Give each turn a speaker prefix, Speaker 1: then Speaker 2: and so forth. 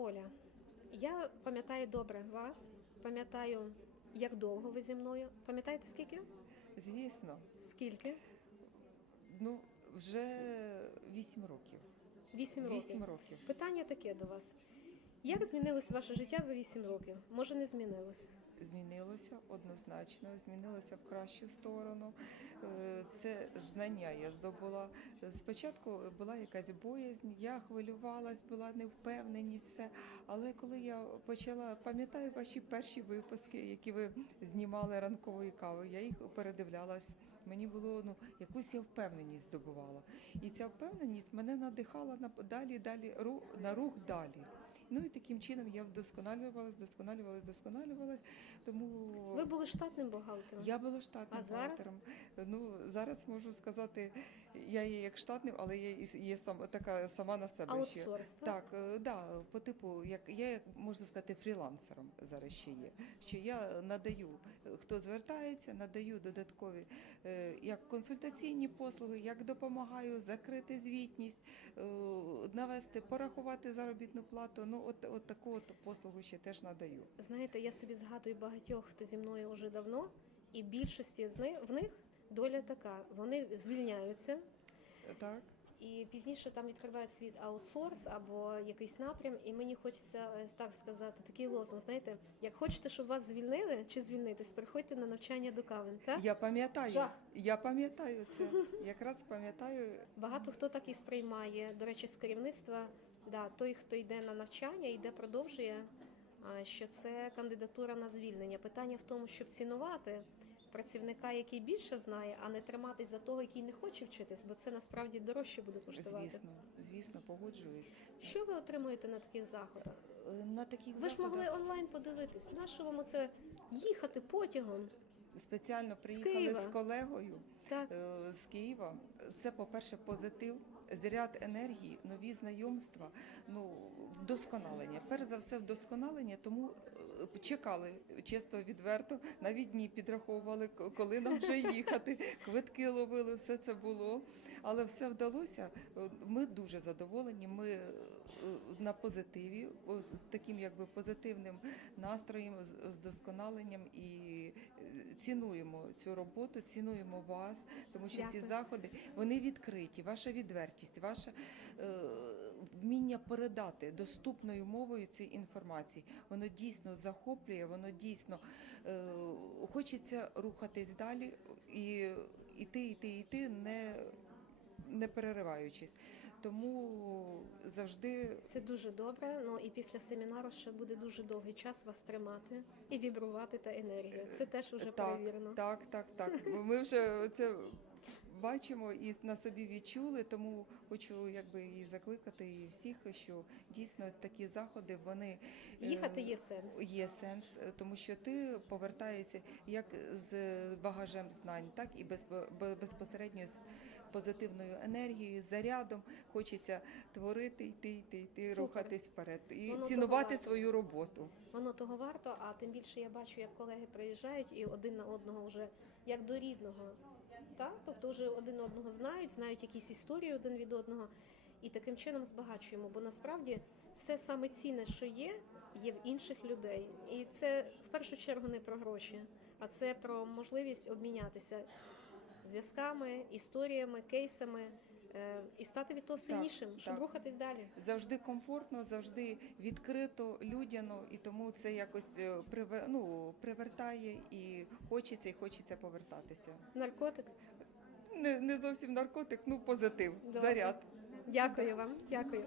Speaker 1: Оля, я пам'ятаю добре вас, пам'ятаю, як довго ви зі мною. Пам'ятаєте скільки?
Speaker 2: Звісно,
Speaker 1: Скільки?
Speaker 2: ну вже вісім років.
Speaker 1: Вісім років.
Speaker 2: Вісім років.
Speaker 1: Питання таке до вас. Як змінилось ваше життя за вісім років? Може, не змінилось?
Speaker 2: Змінилося однозначно, змінилося в кращу сторону. Е, Це знання я здобула. Спочатку була якась боязнь, я хвилювалась, була невпевненість, все. Але коли я почала, пам'ятаю ваші перші випуски, які ви знімали ранкової кави, я їх передивлялась. Мені було ну якусь я впевненість здобувала. І ця впевненість мене надихала на далі, далі ру- на рух далі. Ну і таким чином я вдосконалювалась, вдосконалювалась, вдосконалювалась. Тому
Speaker 1: Ви були штатним бухгалтером?
Speaker 2: я була штатним
Speaker 1: А зараз?
Speaker 2: бухгалтером. Ну зараз можу сказати, я є як штатним, але я є сам така сама на себе ще.
Speaker 1: Так?
Speaker 2: Так, е, да, по типу, як я як можна сказати, фрілансером зараз ще є. Що я надаю, хто звертається, надаю додаткові е, як консультаційні послуги, як допомагаю закрити звітність, е, навести, порахувати заробітну плату. Ну, от, от таку от послугу ще теж надаю.
Speaker 1: Знаєте, я собі згадую багатьох, хто зі мною вже давно, і більшості з них в них доля така: вони звільняються.
Speaker 2: Так.
Speaker 1: І пізніше там відкривають свій аутсорс або якийсь напрям, і мені хочеться е, так сказати, такий лозунг. Знаєте, як хочете, щоб вас звільнили чи звільнитись, приходьте на навчання до Кавен. Так?
Speaker 2: Я пам'ятаю,
Speaker 1: Жах.
Speaker 2: я пам'ятаю це. Якраз пам'ятаю.
Speaker 1: Багато хто так і сприймає. До речі, з керівництва, да, той, хто йде на навчання, йде, продовжує, що це кандидатура на звільнення. Питання в тому, щоб цінувати працівника, який більше знає, а не триматись за того, який не хоче вчитись, бо це насправді дорожче буде коштувати.
Speaker 2: Звісно, звісно, погоджуюсь.
Speaker 1: Що ви отримуєте на таких заходах?
Speaker 2: Е, На таких
Speaker 1: Ви ж могли онлайн подивитись. Нащо вам оце їхати потягом?
Speaker 2: специально приїхали
Speaker 1: Києва.
Speaker 2: з, колегою
Speaker 1: Так.
Speaker 2: е, з Києва. Це, по-перше, позитив, зряд енергії, нові знайомства, ну вдосконалення. Перш за все, вдосконалення, тому е, чекали чисто відверто. Навіть дні підраховували, коли нам вже їхати. Квитки ловили, все це було. Але все вдалося. Е, Ми дуже задоволені. Ми е, на позитиві, з таким якби позитивним настроєм, з- досконаленням і цінуємо цю роботу, цінуємо вас, тому що ці заходи вони відкриті. Ваша відвертість, ваше е, вміння передати доступною мовою ці інформації. Воно дійсно захоплює, воно дійсно е, хочеться рухатись далі і іти, іти, іти, не, не перериваючись. Тому завжди
Speaker 1: Це дуже добре. Ну і після семінару ще буде дуже довгий час вас тримати і вібрувати та енергію. Це теж вже
Speaker 2: так,
Speaker 1: перевірено.
Speaker 2: Так, так, так. Ми вже це бачимо і на собі відчули, тому хочу якби і закликати і всіх, що дійсно такі заходи вони е,
Speaker 1: Їхати є сенс.
Speaker 2: Є сенс, тому що ти повертаєшся як з багажем знань, так і без, бе- безпосередньо з позитивною енергією, зарядом. Хочеться творити, йти, йти, йти,
Speaker 1: Супер.
Speaker 2: рухатись вперед і
Speaker 1: Воно
Speaker 2: цінувати свою роботу.
Speaker 1: Воно того варто, а тим більше я бачу, як колеги приїжджають і один на одного вже як до рідного. Так? Тобто вже один одного знають, знають якісь історії один від одного. І таким чином збагачуємо, бо насправді все саме цінне, що є, є в інших людей. І це в першу чергу не про гроші, а це про можливість обмінятися зв'язками, історіями, кейсами е, і стати від того сильнішим, щоб
Speaker 2: так.
Speaker 1: рухатись далі.
Speaker 2: Завжди комфортно, завжди відкрито, людяно, і тому це якось е, приве- ну, привертає і хочеться, і хочеться повертатися.
Speaker 1: Наркотик.
Speaker 2: Не, не зовсім наркотик, ну позитив, заряд.
Speaker 1: Дякую вам. Дякую.